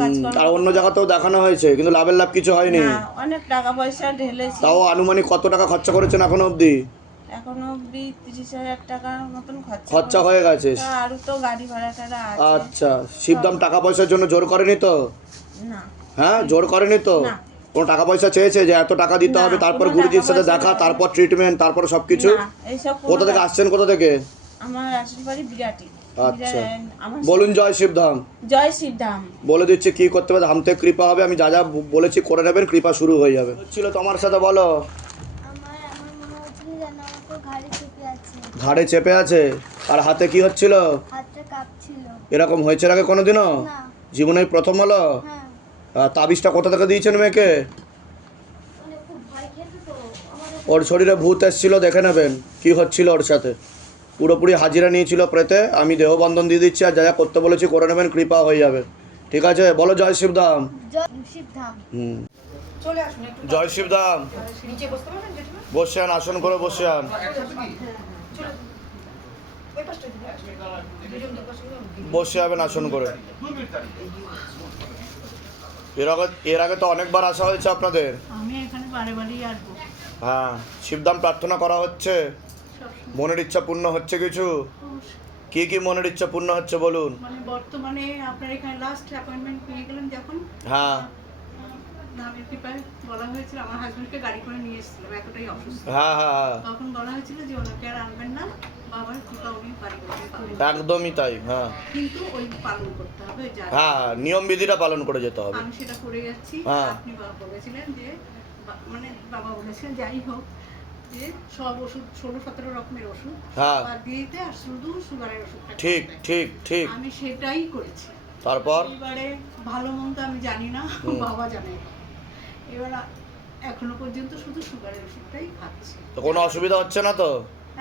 কাজকর্ম আর অন্য জায়গাতেও দেখানো হয়েছে কিন্তু লাভের লাভ কিছু হয়নি। না, অনেক টাকা পয়সা ঢেলেছি, তাও আনুমানিক কত টাকা খরচা করেছেন এখনো অবধি? এখনো অব্দি 30,000 টাকার মতন খরচা হয়ে গেছে। তা আরো তো গাড়ি ভাড়া টাড়া আছে। আচ্ছা, শিবধাম টাকা পয়সার জন্য জোর করেনি তো? না, হ্যাঁ, জোর করেনি তো? না। কোনো টাকা পয়সা চেয়েছে যে এত টাকা দিতে না, হবে, তারপর কোনো গুরুজির টাকা সাথে পয়সা দেখা, দেয়নি। তারপর ট্রিটমেন্ট, তারপর সবকিছু? না, এইসব কোনো কোথা থেকে আসছেন, কোথা থেকে? আমার আসল বাড়ি বিরাটি। আচ্ছা, আমার বলুন জয় শিবধাম। জয় শিবধাম। বলে দিচ্ছি কি করতে হবে, ধাম থেকে কৃপা হবে, আমি যা যা বলেছি করে নেবেন, কৃপা শুরু হয়ে যাবে। হচ্ছিল তোমার সাথে বলো। আমার মনে হচ্ছিল যেন আমাকে ঘাড়ে চেপে আছে, ঘাড়ে চেপে আছে আর হাতে কি হচ্ছিল? হাতটা কাঁপছিল। এরকম হয়েছে এর আগে কোনোদিনও? না। জীবনে প্রথম হলো? হ্যাঁ, তাবিজটা কোথা থেকে দিয়েছেন মেয়েকে? মানে খুব ভয় খেত তো আমার। ওর শরীরে ভূত এসেছিল, দেখে নেবেন কি হচ্ছিল ওর সাথে। পুরোপুরি হাজিরা নিয়েছিল প্রেতে। আমি দেহবন্ধন দিয়ে দিচ্ছি আর যা যা করতে বলেছি করে নেবেন, কৃপা হয়ে যাবে। ঠিক আছে, বলো জয় শিবধাম। জয় শিবধাম। জয় শিবধাম। বসে আন, আসন করে বসে আন। বসে যাবেন আসন করে। এর আগে তো অনেকবার আসা হয়েছে আপনাদের। আমি এখানে বারে বারেই আসবো। হ্যাঁ, শিবধাম প্রার্থনা করা হচ্ছে, মনের ইচ্ছা পূর্ণ হচ্ছে কিছু? কি কি মনের ইচ্ছা পূর্ণ হচ্ছে বলুন? মানে বর্তমানে আপনার এখানে লাস্ট অ্যাপয়েন্টমেন্ট পেয়ে গেলাম যখন, হ্যাঁ নামের কৃপায় বলা হয়েছিল, আমার হাজবেন্ডকে গাড়ি করে নিয়ে এসেছিলাম, এতটাই অসুস্থ। হ্যাঁ হ্যাঁ, তখন বলা হয়েছিল যে ওনাকে আর আনবেন না, বাবার কৃপা উনি বাড়ি করতে পারবেন। একদমই তাই। হ্যাঁ কিন্তু ওই পালন করতে হবে যা হ্যাঁ, নিয়ম বিধিটা পালন করে যেতে হবে। আমি সেটা করে যাচ্ছি। হ্যাঁ। আপনি বাবা বলেছিলেন যে মানে বাবা বলেছিলেন যাই হোক যে সব ওষুধ 16-17 রকমের ওষুধ হ্যাঁ। বাদ দিতে আর শুধু সুগারের ওষুধটা ঠিক খাবেন। ঠিক ঠিক। আমি সেটাই করেছি। তারপর এবারে ভালো মন্দ আমি জানি না, বাবা জানে। এবার এখনো পর্যন্ত শুধু সুগারের ওষুধটাই খাচ্ছি। তো কোনো অসুবিধা হচ্ছে না তো?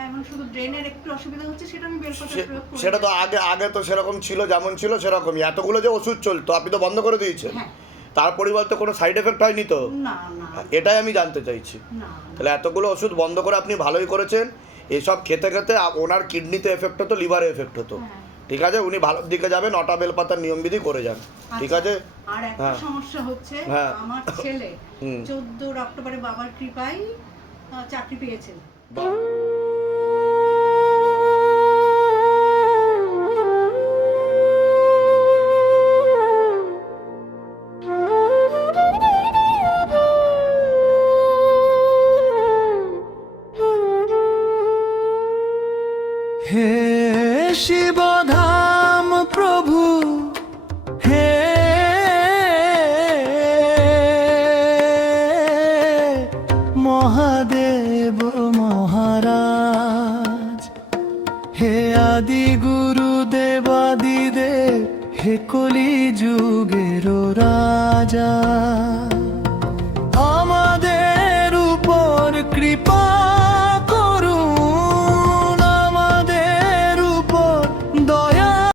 এখন শুধু ব্রেনের একটু অসুবিধা হচ্ছে, সেটা আমি বেলপাতা প্রয়োগ করি। সেটা তো আগে আগে তো সেরকম ছিল, যেমন ছিল সেরকমই। এতগুলো যে ওষুধ চলতো আপনি তো বন্ধ করে দিয়েছেন, হ্যাঁ। তার পরিবর্তে কোনো সাইড এফেক্ট হয়নি তো? না না এটাই আমি জানতে চাইছি। না। তাহলে এতগুলো ওষুধ বন্ধ করে আপনি ভালোই করেছেন। এসব খেতে খেতে ওনার কিডনিতে এফেক্ট হতো, লিভারে এফেক্ট হতো। হ্যাঁ। ঠিক আছে, উনি ভালোর দিকে যাবেন, 9টা বেলপাতার নিয়মবিধি করে যান। ঠিক আছে। আর একটা হ্যাঁ। সমস্যা হচ্ছে, হ্যাঁ। আমার ছেলে হুম। 14 অক্টোবরে বাবার কৃপায় চাকরি পেয়েছেন। হে শিবধাম প্রভু, হে মহাদেব মহারাজ, হে আদি গুরু দেবাদিদেব, হে কলি যুগের রাজা।